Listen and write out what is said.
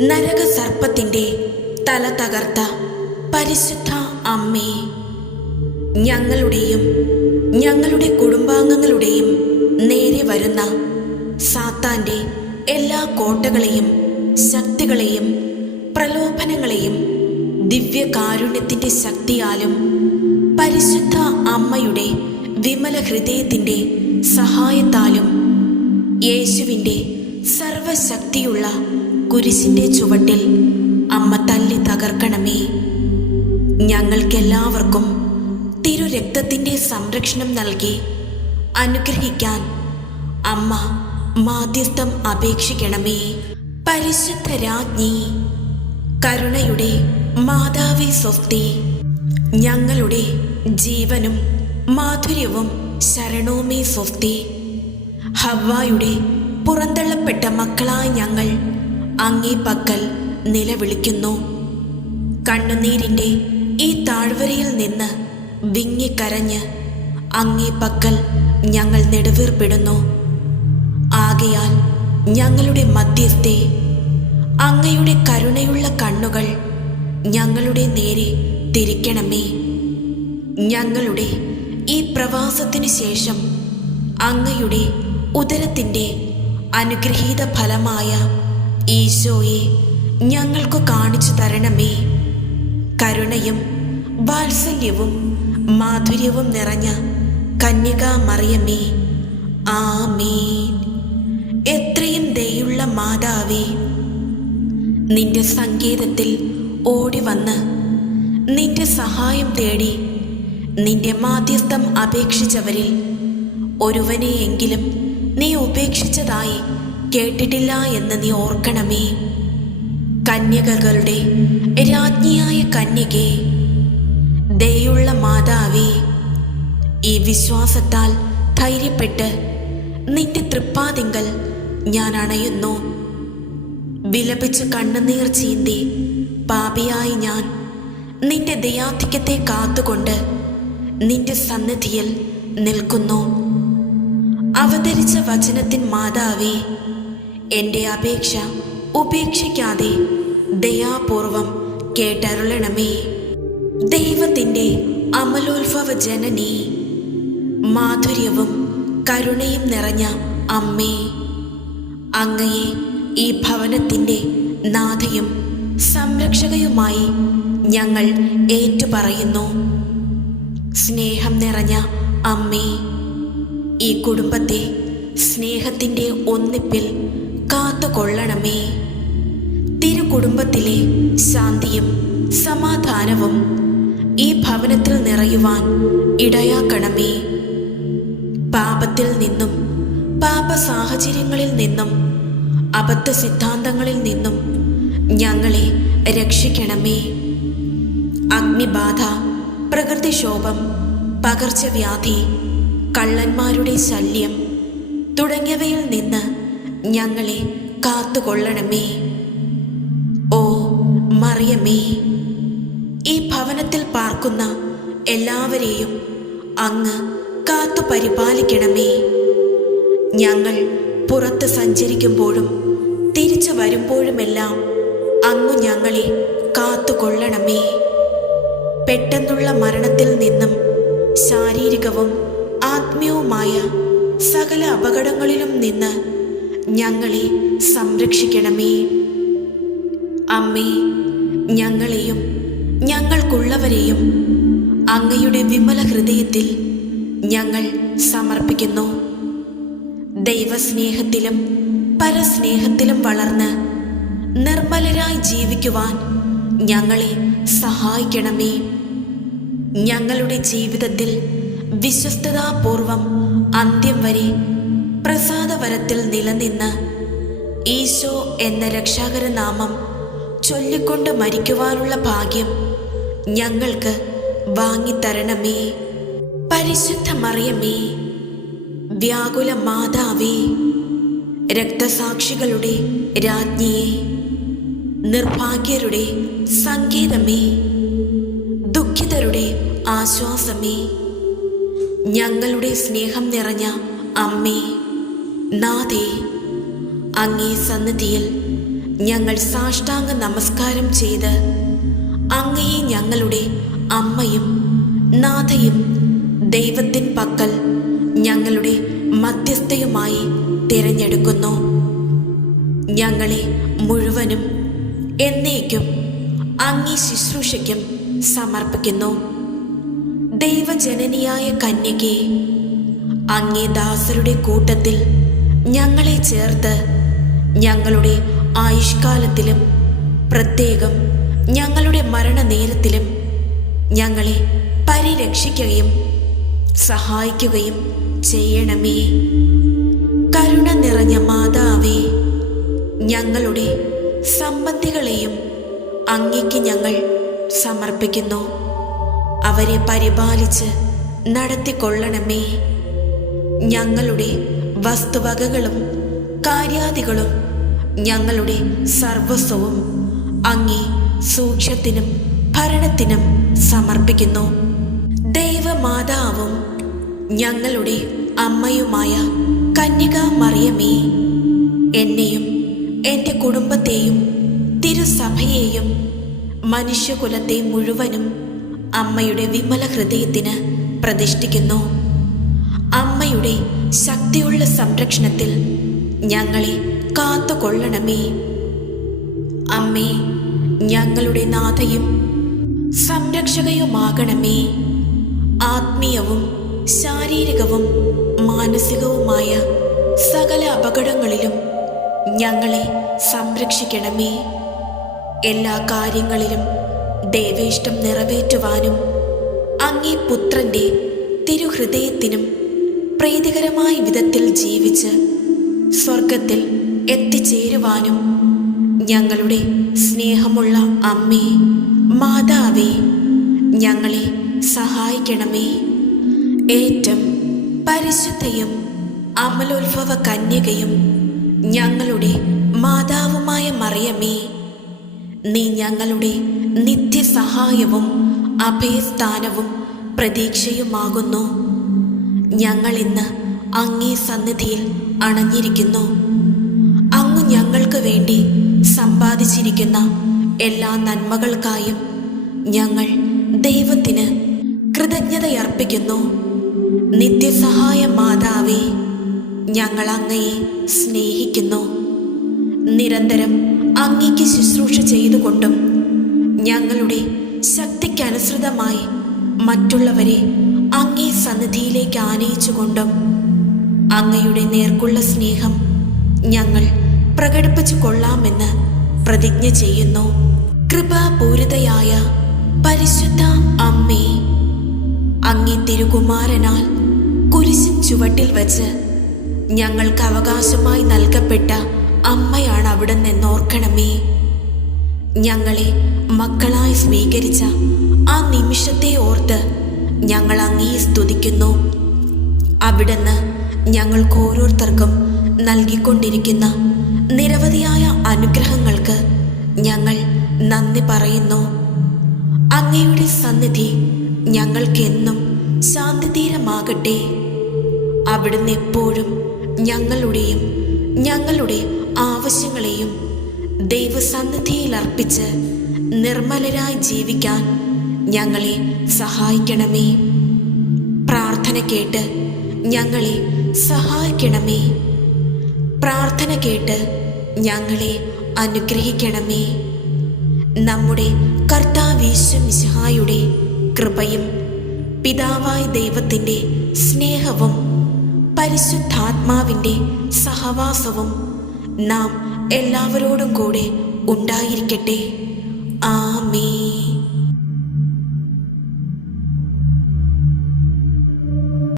നരകസർപ്പത്തിന്റെ തല തകർത്ത പരിശുദ്ധ അമ്മേ ഞങ്ങളുടെയും ഞങ്ങളുടെ കുടുംബാംഗങ്ങളുടെയും നേരെ വരുന്ന സാത്താന്റെ എല്ലാ കോട്ടകളെയും ശക്തികളെയും പ്രലോഭനങ്ങളെയും ദിവ്യകാരുണ്യത്തിന്റെ ശക്തിയാലും പരിശുദ്ധ അമ്മയുടെ വിമല ഹൃദയത്തിന്റെ സഹായത്താലും യേശുവിന്റെ സർവശക്തിയുള്ള കുരിശിന്റെ ചുവട്ടിൽ അമ്മ തല്ലി തകർക്കണമേ. ഞങ്ങൾക്കെല്ലാവർക്കും തിരുരക്തത്തിന്റെ സംരക്ഷണം നൽകി അനുഗ്രഹിക്കാൻ അമ്മ മാധ്യസ്ഥം അപേക്ഷിക്കണമേ. പരിശുദ്ധ രാജ്ഞി കരുണയുടെ മാതാവി സ്വസ്തി ഞങ്ങളുടെ ജീവനും മാധുര്യവും ശരണവുമേ സ്വസ്തി. ഹവായുടെ പുറന്തള്ളപ്പെട്ട മക്കളായ ഞങ്ങൾ അങ്ങേ പക്കൽ നിലവിളിക്കുന്നു. കണ്ണുനീരിന്റെ ഈ താഴ്വരയിൽ നിന്ന് വിങ്ങിക്കരഞ്ഞ് അങ്ങേ പക്കൽ ഞങ്ങൾ നെടുവീർപ്പിടുന്നു. ആകയാൽ ഞങ്ങളുടെ മധ്യസ്ഥെ അങ്ങയുടെ കരുണയുള്ള കണ്ണുകൾ ഞങ്ങളുടെ നേരെ തിരിക്കണമേ. ഞങ്ങളുടെ ഈ പ്രവാസത്തിനു ശേഷം അങ്ങയുടെ ഉദരത്തിന്റെ അനുഗ്രഹീത ഫലമായ ഈശോയെ ഞങ്ങൾക്ക് കാണിച്ചു തരണമേ. കരുണയും വാത്സല്യവും മാധുര്യവും നിറഞ്ഞ കന്യക മറിയമേ. ആമീൻ. എത്രയും ദയുള്ള മാതാവേ നിന്റെ സങ്കേതത്തിൽ ഓടി വന്ന് നിന്റെ സഹായം തേടി നിന്റെ മാധ്യസ്ഥം അപേക്ഷിച്ചവരിൽ ഒരുവനെയെങ്കിലും നീ ഉപേക്ഷിച്ചതായി കേട്ടിട്ടില്ല എന്ന് നീ ഓർക്കണമേ. കന്യകകളുടെ രാജ്ഞിയായ കന്യകെ ദയുള്ള മാതാവേ ഈ വിശ്വാസത്താൽ ധൈര്യപ്പെട്ട് നിന്റെ തൃപ്പാതിങ്കൽ ഞാൻ അണയുന്നു. വിലപിച്ച് കണ്ണുനീർ ചീന്തി പാപിയായി ഞാൻ നിന്റെ ദയാധിക്യത്തെ കാത്തുകൊണ്ട് നിന്റെ സന്നിധിയിൽ നിൽക്കുന്നു. അവതരിച്ച വചനത്തിൻ മാതാവേ എന്റെ അപേക്ഷ ഉപേക്ഷിക്കാതെ ദയാപൂർവം കേട്ടരുളണമേ. ദൈവത്തിന്റെ അമലോത്ഭവ ജനനി മാധുര്യവും കരുണയും നിറഞ്ഞ അമ്മേ. അങ്ങയെ ഈ ഭവനത്തിന്റെ നാഥയും സംരക്ഷകയുമായി ഞങ്ങൾ ഏറ്റുപറയുന്നു. സ്നേഹം നിറഞ്ഞ അമ്മേ ഈ കുടുംബത്തെ സ്നേഹത്തിന്റെ ഒന്നിപ്പിൽ കാത്തുകൊള്ളണമേ. തിരുകുടുംബത്തിലെ ശാന്തിയും സമാധാനവും ഈ ഭവനത്തിൽ നിറയുവാൻ ഇടയാക്കണമേ. പാപത്തിൽ നിന്നും പാപ സാഹചര്യങ്ങളിൽ നിന്നും അബദ്ധ സിദ്ധാന്തങ്ങളിൽ നിന്നും ഞങ്ങളെ രക്ഷിക്കണമേ. അഗ്നിബാധ പ്രകൃതിക്ഷോഭം പകർച്ചവ്യാധി കള്ളന്മാരുടെ ശല്യം തുടങ്ങിയവയിൽ നിന്ന് ഞങ്ങളെ കാത്തുകൊള്ളണമേ. ഓ മറിയമേ ഈ ഭവനത്തിൽ പാർക്കുന്ന എല്ലാവരെയും അങ്ങ് കാത്തു പരിപാലിക്കണമേ. ഞങ്ങൾ പുറത്ത് സഞ്ചരിക്കുമ്പോഴും തിരിച്ചു വരുമ്പോഴുമെല്ലാം അങ്ങ് ഞങ്ങളെ കാത്തുകൊള്ളണമേ. പെട്ടെന്നുള്ള മരണത്തിൽ നിന്നും ശാരീരികവും ആത്മീയവുമായ സകല അപകടങ്ങളിലും നിന്ന് ഞങ്ങളെ സംരക്ഷിക്കണമേ. അമ്മേ ഞങ്ങളെയും ഞങ്ങൾക്കുള്ളവരെയും അങ്ങയുടെ വിമല ഹൃദയത്തിൽ ഞങ്ങൾ സമർപ്പിക്കുന്നു. ദൈവസ്നേഹത്തിലും പരസ്നേഹത്തിലും വളർന്ന് നിർമ്മലരായി ജീവിക്കുവാൻ ഞങ്ങളെ സഹായിക്കണമേ. ഞങ്ങളുടെ ജീവിതത്തിൽ വിശ്വസ്തതാപൂർവം അന്ത്യം വരെ പ്രസാദവരത്തിൽ നിലനിന്ന് ഈശോ എന്ന രക്ഷാകര നാമം ചൊല്ലിക്കൊണ്ട് മരിക്കുവാനുള്ള ഭാഗ്യം ഞങ്ങൾക്ക് വാങ്ങിത്തരണമേ. പരിശുദ്ധ മറിയമേ വ്യാകുല മാതാവേ രക്തസാക്ഷികളുടെ രാജ്ഞിയെ നിർഭാഗ്യരുടെ സംഗീതമേ ദുഃഖിതരുടെ ആശ്വാസമേ ഞങ്ങളുടെ സ്നേഹം നിറഞ്ഞ അമ്മേ. നാഥേ അങ്ങേ സന്നിധിയിൽ ഞങ്ങൾ സാഷ്ടാംഗ നമസ്കാരം ചെയ്ത് അങ്ങയെ ഞങ്ങളുടെ അമ്മയും നാഥയും ദൈവത്തിൻ പക്കൽ ഞങ്ങളുടെ മധ്യസ്ഥയുമായി തിരഞ്ഞെടുക്കുന്നു. ഞങ്ങളെ മുഴുവനും എന്നേക്കും അങ്ങേ ശുശ്രൂഷയ്ക്കും സമർപ്പിക്കുന്നു. ദൈവജനനിയായ കന്യകെ അങ്ങേ ദാസരുടെ കൂട്ടത്തിൽ ഞങ്ങളെ ചേർത്ത് ഞങ്ങളുടെ ആയുഷ്കാലത്തിലും പ്രത്യേകം ഞങ്ങളുടെ മരണനേരത്തിലും ഞങ്ങളെ പരിരക്ഷിക്കുകയും സഹായിക്കുകയും ചെയ്യണമേ. കരുണ നിറഞ്ഞ മാതാവേ ഞങ്ങളുടെ സംബന്ധികളെയും അങ്ങയ്ക്ക് ഞങ്ങൾ സമർപ്പിക്കുന്നു. അവരെ പരിപാലിച്ച് നടത്തിക്കൊള്ളണമേ. ഞങ്ങളുടെ വസ്തുവകകളും കാര്യാദികളും ഞങ്ങളുടെ സർവസ്വവും അങ്ങേ സൂക്ഷ്യത്തിനും ഭരണത്തിനും സമർപ്പിക്കുന്നു. ദൈവമാതാവും ഞങ്ങളുടെ അമ്മയുമായ കന്യക മറിയമേ എന്നെയും എന്റെ കുടുംബത്തെയും തിരുസഭയെയും മനുഷ്യകുലത്തെ മുഴുവനും അമ്മയുടെ വിമല ഹൃദയത്തിന് പ്രതിഷ്ഠിക്കുന്നു. അമ്മയുടെ ശക്തിയുള്ള സംരക്ഷണത്തിൽ ഞങ്ങളെ കാത്തുകൊള്ളണമേ. അമ്മേ ഞങ്ങളുടെ നാഥയും സംരക്ഷകയുമാകണമേ. ആത്മീയവും ശാരീരികവും മാനസികവുമായ സകല അപകടങ്ങളിലും ഞങ്ങളെ സംരക്ഷിക്കണമേ. എല്ലാ കാര്യങ്ങളിലും ദേവേഷ്ടം നിറവേറ്റുവാനും അങ്ങേ പുത്രന്റെ തിരുഹൃദയത്തിനും പ്രീതികരമായ വിധത്തിൽ ജീവിച്ച് സ്വർഗത്തിൽ എത്തിച്ചേരുവാനും ഞങ്ങളുടെ സ്നേഹമുള്ള അമ്മേ മാതാവേ ഞങ്ങളെ സഹായിക്കണമേ. ഏറ്റം പരിശുദ്ധയും അമലോത്ഭവ കന്യകയും ഞങ്ങളുടെ മാതാവുമായ മറിയമേ നീ ഞങ്ങളുടെ നിത്യസഹായവും അഭയസ്ഥാനവും പ്രതീക്ഷയുമാകുന്നു. ഞങ്ങൾ ഇന്ന് അങ്ങേ സന്നിധിയിൽ അണഞ്ഞിരിക്കുന്നു. അങ്ങ് ഞങ്ങൾക്ക് വേണ്ടി സമ്പാദിച്ചിരിക്കുന്ന എല്ലാ നന്മകൾക്കായും ഞങ്ങൾ ദൈവത്തിന് കൃതജ്ഞതയർപ്പിക്കുന്നു. നിത്യസഹായ മാതാവേ ഞങ്ങൾ അങ്ങയെ സ്നേഹിക്കുന്നു. നിരന്തരം അങ്ങയ്ക്ക് ശുശ്രൂഷ ചെയ്തുകൊണ്ടും ഞങ്ങളുടെ ശക്തിക്കനുസൃതമായി മറ്റുള്ളവരെ അങ്ങേ സന്നിധിയിലേക്ക് ആനയിച്ചുകൊണ്ടും അങ്ങയുടെ നേർക്കുള്ള സ്നേഹം ഞങ്ങൾ പ്രകടിപ്പിച്ചു കൊള്ളാമെന്ന് പ്രതിജ്ഞ ചെയ്യുന്നു. കൃപാപൂരിതയായ പരിശുദ്ധ അമ്മേ അങ്ങേ തിരുകുമാരനാൽ കുരിശിൻ ചുവട്ടിൽ വച്ച് ഞങ്ങൾക്ക് അവകാശമായി നൽകപ്പെട്ട അമ്മയാണ് അവിടെ നിന്നോർക്കണമേ ഞങ്ങളെ മക്കളായി സ്വീകരിച്ച ആ നിമിഷത്തെ ഓർത്ത് ഞങ്ങൾ അങ്ങേ സ്തുതിക്കുന്നു. അവിടുന്ന് ഞങ്ങൾക്ക് ഓരോരുത്തർക്കും നൽകിക്കൊണ്ടിരിക്കുന്ന നിരവധിയായ അനുഗ്രഹങ്ങൾക്ക് ഞങ്ങൾ നന്ദി പറയുന്നു. അങ്ങയുടെ സന്നിധി ഞങ്ങൾക്കെന്നും ശാന്തിതീരമാകട്ടെ. അവിടുന്ന് എപ്പോഴും ഞങ്ങളുടെയും ഞങ്ങളുടെ ആവശ്യങ്ങളെയും ദൈവസന്നിധിയിൽ അർപ്പിച്ച് നിർമ്മലരായി ജീവിക്കാൻ ഞങ്ങളെ സഹായിക്കണമേ. പ്രാർത്ഥന കേട്ട് ഞങ്ങളെ സഹായിക്കണമേ. പ്രാർത്ഥന കേട്ട് ഞങ്ങളെ അനുഗ്രഹിക്കണമേ. നമ്മുടെ കർത്താവീശ്വമിശിഹായുടെ കൃപയും പിതാവായ ദൈവത്തിന്റെ സ്നേഹവും പരിശുദ്ധാത്മാവിന്റെ സഹവാസവും നാം എല്ലാവരോടും കൂടെ ഉണ്ടായിരിക്കട്ടെ. ആമേ